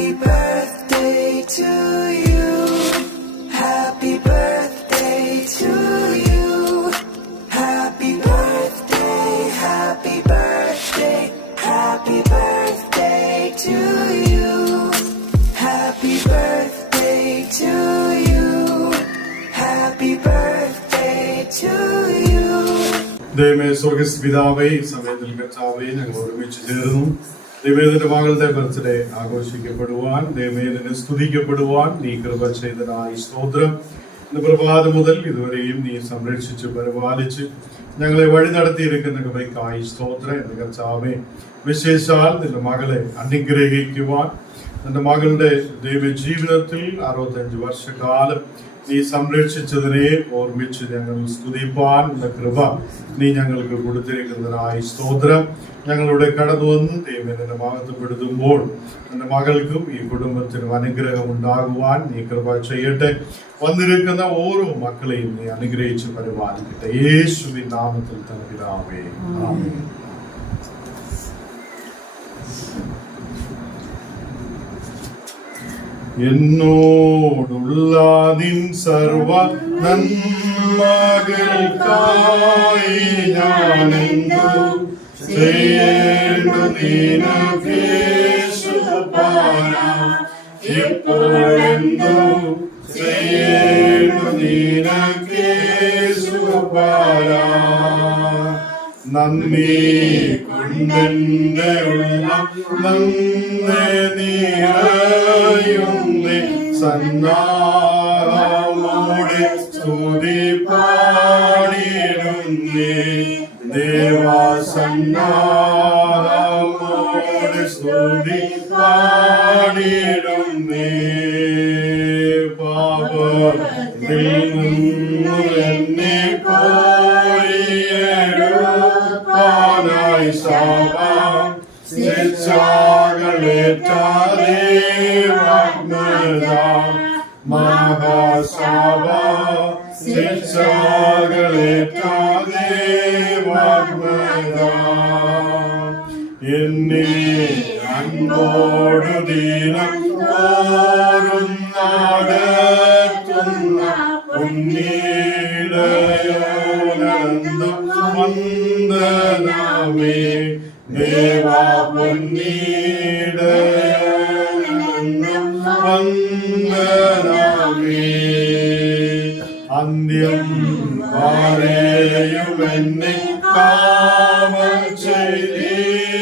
Happy birthday to you. Happy birthday to you. Happy birthday, happy birthday, happy birthday to you. Happy birthday to you. Happy birthday to you. ദൈവമേ, സ്വർഗ്ഗസ്ഥ പിതാവേ, ഈ സമയത്തിൽ കർത്താവേ, ഞങ്ങൾ ഒരുമിച്ച് ചേർന്നു ദൈവത്തിന്റെ മകളുടെ ബർത്ത്ഡേ ആഘോഷിക്കപ്പെടുവാൻ, ദൈവത്തിനെ സ്തുതിക്കപ്പെടുവാൻ നീ കൃപ ചെയ്തതായി സ്തോത്രം. ഇന്ന് പ്രഭാതം മുതൽ ഇതുവരെയും നീ സംരക്ഷിച്ച് പരിപാലിച്ച് ഞങ്ങളെ വഴി നടത്തിയിരിക്കുന്ന കൃപയ്ക്കായി സ്തോത്രം. എന്ന് കർത്താവേ, വിശേഷാൽ നിന്റെ മകളെ അനുഗ്രഹിക്കുവാൻ, നിന്റെ മകളുടെ ദൈവ ജീവിതത്തിൽ 65 വർഷക്കാലം നീ സംരക്ഷിച്ചതിനെ ഓർമ്മിച്ച് ഞങ്ങൾ സ്തുതിപ്പാൻ എന്ന കൃപ നീ ഞങ്ങൾക്ക് കൊടുത്തിരിക്കുന്നതിനായി സ്തോത്രം. ഞങ്ങളുടെ കടന്നു വന്ന് ദൈവത്തിനെ മഹത്വപ്പെടുത്തുമ്പോൾ എൻ്റെ മകൾക്കും ഈ കുടുംബത്തിനും അനുഗ്രഹം ഉണ്ടാകുവാൻ നീ കൃപ ചെയ്യട്ടെ. വന്നിരിക്കുന്ന ഓരോ മക്കളെയും നീ അനുഗ്രഹിച്ച് പരിപാലിക്കട്ടെ. യേശുവിൻ നാമത്തിൽ തന്നെ പിതാവേ, ആമേൻ. എന്നോടുള്ള നിൻ സർവ നന്മകൾക്കായി ഞാനെന്തു ചെയ്യേണ്ടു നിനക്കേശുപാന, എപ്പോഴെന്തു ചെയ്യേണ്ടു നിനക്കേശുപാന. നന്ദി കൊണ്ടെന്റെ ഉള്ള നന്ദി നീയുന്നേ, സന്നാഹമോടെ സ്തുതി പാടിടുന്നേ. ദേവാസന്നാഹമോടെ സ്തുതി പാടിടുന്നേ. പാപത്തിൽ നിന്നു എന്നെ കോരിയെടുപ്പാനായി ശാപം ശിക്ഷകളേറ്റാതെ മഹാശാപ ശിക്ഷകളേറ്റാതെ എന്നെ അൻപോടു ദീനം തോറും നടത്തുന്ന പൊന്നീടയോനന്ദം വന്ദനമേ. ദേവാ പൊന്നീടയോനന്ദം വന്ദനമേ. അന്ത്യം വരെയും എന്നെ കാവൽ ചെയ്തിടുവാൻ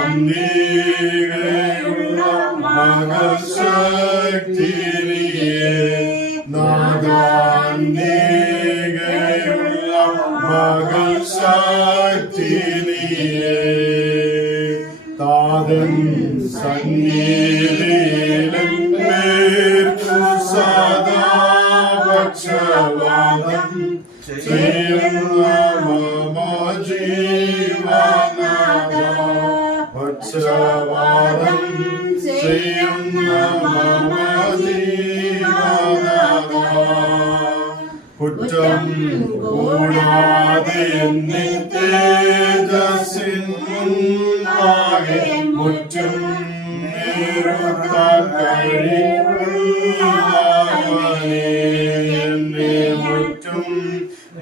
അന്തികയുള്ള മകൾ ശക്തിയെ. നാഗാന്തികയുള്ള മകൾ ശക്തിയെ. താതൻ സന്നിധിയിലും പേർക്കു സദാ പക്ഷവാദം ചെയ്യുന്ന മമ ജീവനാഥ. പക്ഷവാദം ചെയ്യുന്ന മമ ജീവനാഥ. കുറ്റം കൂടാതെ എന്നെ തേജസ്സിൻ മുൻപാകെ മുറ്റും നിറുത്താൻ കഴിവുള്ളവനേ. എന്നെ മുറ്റും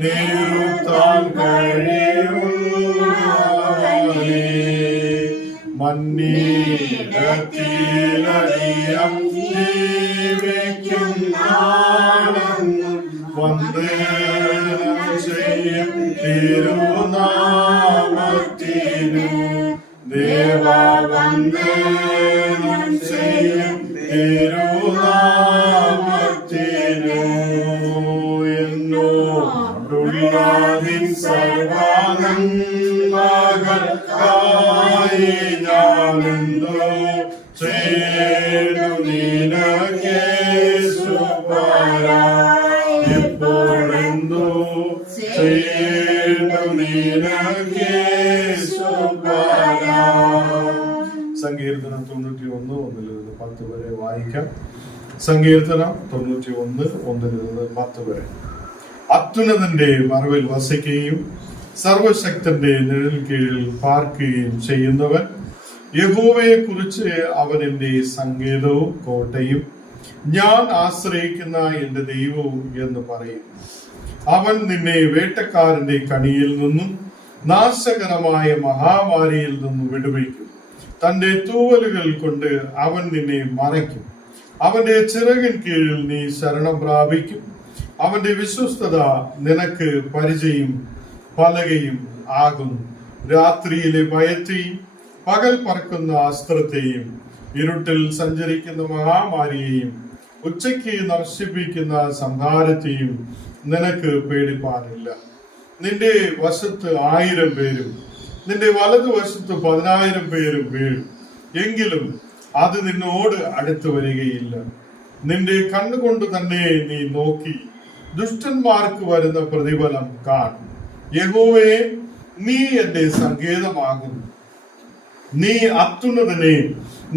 നിറുത്താൻ കഴിവുള്ളവനേ. മന്നീടത്തിലടിയം ജീവിക്കും നാടെന്നും വന്ദനം ചെയ്യും തിരുനാമത്തിനു. ദേവാ വന്ദനം ചെയ്യും തിരുനാമത്തിനു. എന്നോടുള്ള നിൻ സർവ്വനന്മകൾക്കായി ഞാനെന്തോ ചെയ്യേണ്ടു നിനക്കേശുപാന, എപ്പോഴെന്തോ ചെയ്യേണ്ടു നിനക്കേശുപാന. സങ്കീർത്തനം 91:1-10 വരെ വായിക്കാം. സങ്കീർത്തനം 91:1-10 വരെ. അത്യുന്നതന്റെ മറവിൽ വസിക്കുകയും സർവശക്തന്റെ നിഴൽ കീഴിൽ പാർക്കുകയും ചെയ്യുന്നവൻ യഹോവയെ കുറിച്ച് അവൻ എന്റെ സങ്കേതവും കോട്ടയും ഞാൻ ആശ്രയിക്കുന്ന എന്റെ ദൈവവും എന്ന് പറയും. അവൻ നിന്നെ വേട്ടക്കാരന്റെ കണിയിൽ നിന്നും നാശകരമായ മഹാമാരിയിൽ നിന്നും വിടുവിക്കും. തന്റെ തൂവലുകൾ കൊണ്ട് അവൻ നിന്നെ മറയ്ക്കും. അവന്റെ ചിറകിൻ കീഴിൽ നീ ശരണം പ്രാപിക്കും. അവന്റെ വിശ്വസ്തത നിനക്ക് പരിചയം പലകയും ആകുന്നു. രാത്രിയിലെ ഭയത്തെയും പകൽ പറക്കുന്ന അസ്ത്രത്തെയും ഇരുട്ടിൽ സഞ്ചരിക്കുന്ന മഹാമാരിയെയും ഉച്ചയ്ക്ക് നശിപ്പിക്കുന്ന സംഹാരത്തെയും നിനക്ക് പേടിപ്പാനില്ല. നിന്റെ വശത്ത് 1000 പേരും നിന്റെ വലതുവശത്ത് 10,000 പേരും വീഴും, എങ്കിലും അത് നിന്നോട് അടുത്തു വരികയില്ല. നിന്റെ കണ്ണുകൊണ്ട് തന്നെ നീ നോക്കി ദുഷ്ടന്മാർക്ക് വരുന്ന പ്രതിഫലം കാണും. യഹോവേ, നീ എന്റെ സങ്കേതമാകുന്നു. നീ അത്യുന്നതനെ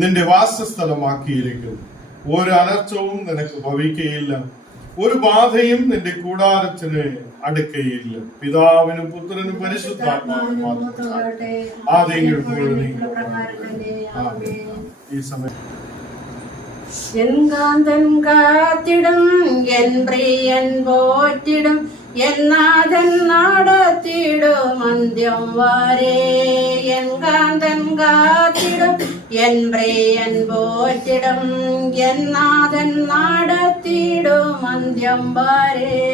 നിന്റെ വാസസ്ഥലമാക്കിയിരിക്കുന്നു. ഒരു അനർത്ഥവും നിനക്ക് ഭവിക്കയില്ല, ഒരു ബാധയും നിന്റെ കൂടാരത്തിന് അടുക്കയില്ല. പിതാവിനും പുത്രനും പരിശുദ്ധാത്മാവിനും ഈ സമയം എൻകാന്തൻ കാത്തിടും എൻ പ്രിയൻ പോറ്റിടും എന്നാഥൻ നടത്തിടും അന്ത്യം വരെ. എൻകാന്തൻ കാത്തിടും എൻ പ്രിയൻ പോറ്റിടും എന്നാഥൻ നടത്തിടും അന്ത്യം വരെ.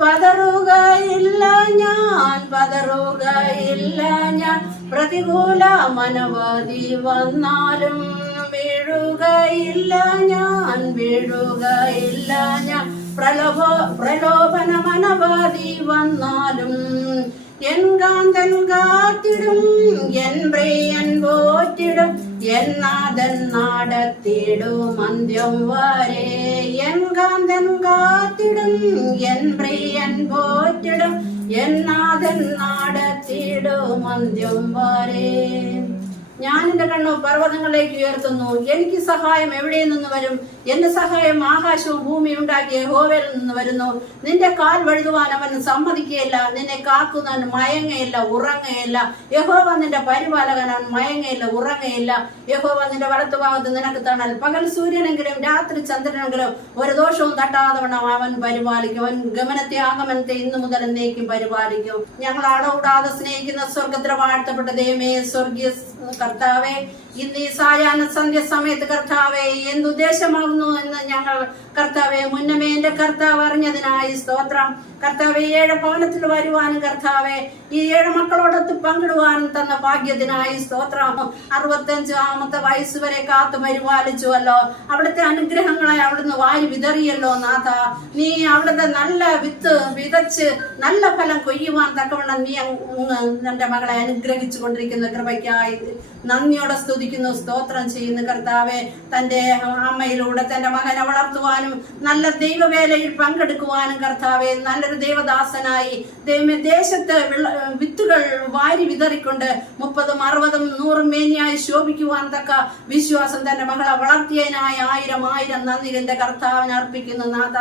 പതറുകയില്ല ഞാൻ, പതറുകയില്ല ഞാൻ, പ്രതികൂല മനവധി വന്നാലും വീഴുകയില്ല ഞാൻ, വീഴുകയില്ല ഞാൻ, പ്രലോഭന മനവധി വന്നാലും. എൻകാന്തൻ കാത്തിടും എൻ പ്രിയൻ പോറ്റിടും എന്നാഥൻ നടത്തിടും അന്ത്യം വരെ. എൻകാന്തൻ കാത്തിടും എൻ പ്രിയൻ പോറ്റിടും എന്നാഥൻ നടത്തിടും അന്ത്യം വരെ. ഞാൻ എന്റെ കണ്ണു പർവ്വതങ്ങളിലേക്ക് ഉയർത്തുന്നു. എനിക്ക് സഹായം എവിടെ നിന്ന് വരും? എന്റെ സഹായം ആകാശവും ഭൂമിയും ഉണ്ടാക്കിയ യഹോവയിൽ നിന്ന് വരുന്നു. നിന്റെ കാൽ വഴുതുവാൻ അവൻ സമ്മതിക്കുകയില്ല. നിന്നെ കാക്കുന്നവൻ മയങ്ങയില്ല, ഉറങ്ങയില്ല. യഹോവ നിന്റെ പരിപാലകൻ, അവൻ മയങ്ങയില്ല, ഉറങ്ങയില്ല. യഹോവ നിന്റെ വലത്തുഭാഗത്ത് നിനക്ക് തണൽ. പകൽ സൂര്യനെങ്കിലും രാത്രി ചന്ദ്രനെങ്കിലും ഒരു ദോഷവും തട്ടാതെ വണ്ണം അവൻ പരിപാലിക്കും. അവൻ ഗമനത്തെ ആഗമനത്തെ ഇന്നു മുതൽ എന്നേക്കും പരിപാലിക്കും. ഞങ്ങൾ അളവിടാതെ സ്നേഹിക്കുന്ന സ്വർഗത്തിൽ വാഴ്ത്തപ്പെട്ട ദൈവമേ, സ്വർഗീയ കർത്താവേ, ഇന്ന് ഈ സായാഹ്ന സന്ധ്യ സമയത്ത് കർത്താവെ എന്തുദ്ദേശമാകുന്നു എന്ന് ഞങ്ങൾ കർത്താവെ മുന്നമേ എന്റെ കർത്താവ് അറിഞ്ഞതിനായി സ്തോത്രം. കർത്താവെ 7 ഭവനത്തിൽ വരുവാനും കർത്താവെ ഈ 7 മക്കളോടൊത്ത് പങ്കിടുവാനും തന്ന ഭാഗ്യത്തിനായി സ്തോത്രം. 65-ാമത്തെ വയസ്സ് വരെ കാത്തു പരിപാലിച്ചുവല്ലോ. അവിടുത്തെ അനുഗ്രഹങ്ങളെ അവിടുന്ന് വാരി വിതറിയല്ലോ നാഥ. നീ അവിടുത്തെ നല്ല വിത്ത് വിതച്ച് നല്ല ഫലം കൊയ്യുവാൻ തക്കവണ്ണം നീ എന്റെ മകളെ അനുഗ്രഹിച്ചു കൊണ്ടിരിക്കുന്ന കൃപയ്ക്കായി നന്ദിയോടെ സ്തുതിക്കുന്നു, സ്തോത്രം ചെയ്യുന്നു കർത്താവെ. തന്റെ അമ്മയിലൂടെ തന്റെ മകനെ വളർത്തുവാനും നല്ല ദൈവവേലയിൽ പങ്കെടുക്കുവാനും കർത്താവെ നല്ലൊരു ദൈവദാസനായി ദൈവമേ ദേശത്ത് വിത്തുകൾ വാരി വിതറിക്കൊണ്ട് 30, 60, 100 മേനിയായി ശോഭിക്കുവാൻ തക്ക വിശ്വാസം തന്റെ മകളെ വളർത്തിയതിനായി 1000 നന്ദി എന്റെ കർത്താവിന് അർപ്പിക്കുന്നു നാഥ.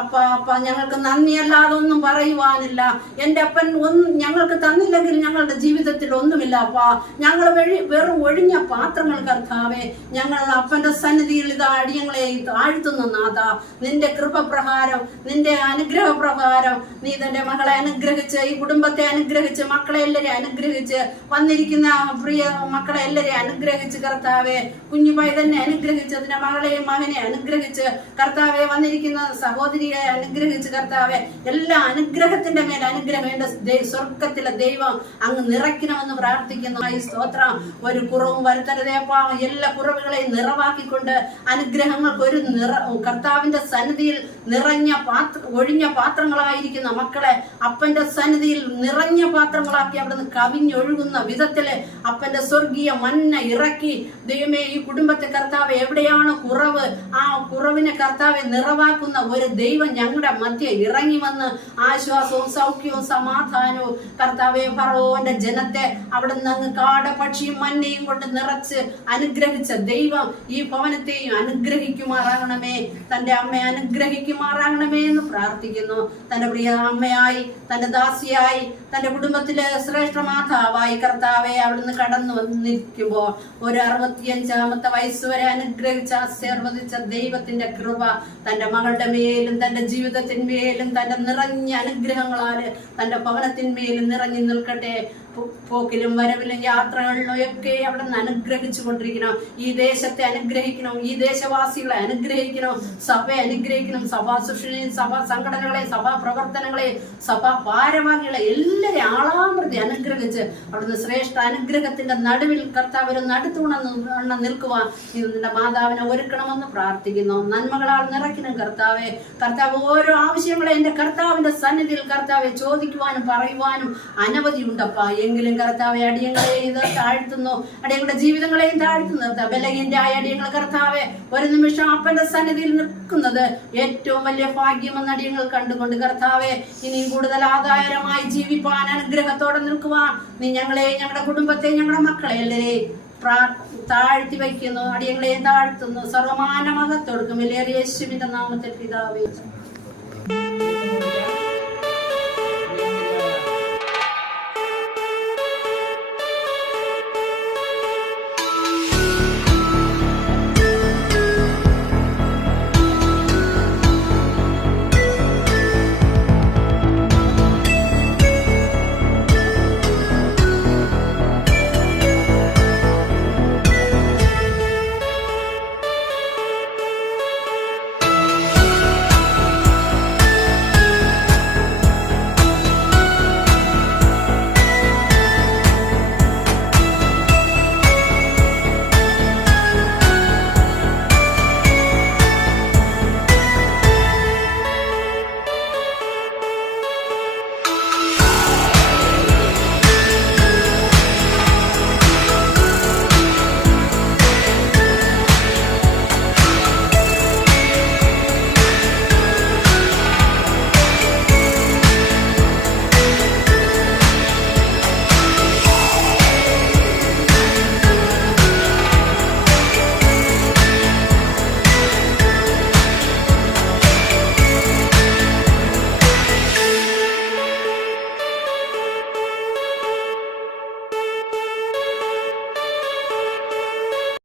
അപ്പ ഞങ്ങൾക്ക് നന്ദിയല്ലാതെ ഒന്നും പറയുവാനില്ല. എന്റെ അപ്പൻ ഞങ്ങൾക്ക് തന്നില്ലെങ്കിൽ ഞങ്ങളുടെ ജീവിതത്തിൽ ഒന്നുമില്ല അപ്പാ. ഞങ്ങൾ വെറും ഒഴിഞ്ഞ പാത്രങ്ങൾ കർത്താവെ. ഞങ്ങൾ അപ്പന്റെ സന്നിധിയിൽ ഇത് അടിയങ്ങളെ താഴ്ത്തുന്നു നാഥ. നിന്റെ കൃപ പ്രകാരം, നിന്റെ അനുഗ്രഹ പ്രകാരം നീ തന്റെ മകളെ അനുഗ്രഹിച്ച്, ഈ കുടുംബത്തെ അനുഗ്രഹിച്ച്, മക്കളെ എല്ലാവരെയും അനുഗ്രഹിച്ച്, വന്നിരിക്കുന്ന പ്രിയ മക്കളെ എല്ലാവരെയും അനുഗ്രഹിച്ച് കർത്താവെ. കുഞ്ഞു പൈതന്നെ അനുഗ്രഹിച്ച്, അതിന്റെ മകളെയും മകനെ അനുഗ്രഹിച്ച് കർത്താവെ, വന്നിരിക്കുന്ന സഹോദരിയെ അനുഗ്രഹിച്ച് കർത്താവെ. എല്ലാ അനുഗ്രഹത്തിന്റെ മേൽ അനുഗ്രഹം എന്റെ സ്വർഗത്തിലെ ദൈവം അങ്ങ് നിറയ്ക്കണമെന്ന് പ്രാർത്ഥിക്കുന്നു. ഈ സ്തോത്രം. ഒരു കുറവും വരുത്തരുതേപ്പാ. എല്ലാ കുറവുകളെയും നിറവാക്കിക്കൊണ്ട് അനുഗ്രഹങ്ങൾക്ക് ഒരു കർത്താവിന്റെ സന്നിധിയിൽ നിറഞ്ഞ ഒഴിഞ്ഞ പാത്രങ്ങളായിരിക്കുന്ന മക്കളെ അപ്പന്റെ സന്നിധിയിൽ നിറഞ്ഞ പാത്രങ്ങളാക്കി അവിടുന്ന് കവിഞ്ഞൊഴുകുന്ന വിധത്തില് അപ്പന്റെ സ്വർഗീയ മന്ന ഇറക്കി ദൈവമേ ഈ കുടുംബത്തെ കർത്താവ് എവിടെയാണ് കുറവ്, ആ കുറവിനെ കർത്താവെ നിറവാക്കുന്ന ഒരു ദൈവം ഞങ്ങളുടെ മധ്യ ഇറങ്ങി വന്ന് ആശ്വാസവും സൗഖ്യവും സമാധാനവും കർത്താവെ ഫറവോന്റെ ജനത്തെ അവിടുന്ന് അങ്ങ് കാടപക്ഷിയും മന്നയും കൊണ്ട് നിറച്ച് അനുഗ്രഹിച്ച ദൈവം ഈ ഭവനത്തെയും അനുഗ്രഹിക്കുമാറാകണമേ. തന്റെ അമ്മയെ അനുഗ്രഹിക്കും, മാറാകണമേ എന്ന് പ്രാർത്ഥിക്കുന്നു. തന്റെ പ്രിയ അമ്മയായി, തന്റെ ദാസിയായി, തന്റെ കുടുംബത്തിലെ ശ്രേഷ്ഠ മാതാവായി കർത്താവെ അവിടുന്ന് കടന്നു വന്നിരിക്കുമ്പോൾ ഒരു 65-ാമത്തെ വയസ്സ് വരെ അനുഗ്രഹിച്ച ആശീർവദിച്ച ദൈവത്തിന്റെ കൃപ തന്റെ മകളുടെ മേലും തന്റെ ജീവിതത്തിന്മേലും തന്റെ നിറഞ്ഞ അനുഗ്രഹങ്ങളാല് തന്റെ ഭവനത്തിന്മേലും നിറഞ്ഞു നിൽക്കട്ടെ. പോക്കിലും വരവിലും യാത്രകളിലും ഒക്കെ അവിടെ നിന്ന് അനുഗ്രഹിച്ചു കൊണ്ടിരിക്കണം. ഈ ദേശത്തെ അനുഗ്രഹിക്കണം, ഈ ദേശവാസികളെ അനുഗ്രഹിക്കണം, സഭയെ അനുഗ്രഹിക്കണം, സഭാ ശുശ്രൂഷയും സഭാ സംഘടനകളെ, സഭാ പ്രവർത്തനങ്ങളെ, സഭാ ഭാരവാഹികളെ എല്ലാവരെയും ആളാമൃതി അനുഗ്രഹിച്ച് അവിടുന്ന് ശ്രേഷ്ഠ അനുഗ്രഹത്തിന്റെ നടുവിൽ കർത്താവ് ഒരു നടുത്തുണ നിൽക്കുവാൻ നിന്റെ മാതാവിനെ ഒരുക്കണമെന്ന് പ്രാർത്ഥിക്കുന്നു. നന്മകളാൽ നിറയ്ക്കണം കർത്താവെ. കർത്താവ് ഓരോ ആവശ്യങ്ങളെ എന്റെ കർത്താവിന്റെ സന്നിധിയിൽ കർത്താവെ ചോദിക്കുവാനും പറയുവാനും അനവധി ഉണ്ടപ്പാ. എങ്കിലും കർത്താവെ അടിയങ്ങളെയും ഇത് താഴ്ത്തുന്നു, അടിയങ്ങളുടെ ജീവിതങ്ങളെയും താഴ്ത്തുന്നു. ബലഹീനരായ അടിയങ്ങൾ കർത്താവെ ഒരു നിമിഷം അപ്പന്റെ സന്നിധിയിൽ നിൽക്കുന്നത് ഏറ്റവും വലിയ ഭാഗ്യമെന്ന് അടിയങ്ങൾ കണ്ടുകൊണ്ട് കർത്താവെ ഇനിയും കൂടുതൽ ആദായകരമായി ജീവിപ്പാൻ അനുഗ്രഹത്തോടെ നിൽക്കുവാൻ നീ ഞങ്ങളെയും ഞങ്ങളുടെ കുടുംബത്തെയും ഞങ്ങളുടെ മക്കളെ എല്ലാവരെയും താഴ്ത്തി വയ്ക്കുന്നു. അടിയങ്ങളെയും താഴ്ത്തുന്നു. സർവമാന മഹത്വം യേശുവിന്റെ നാമത്തിൽ പിതാവേ.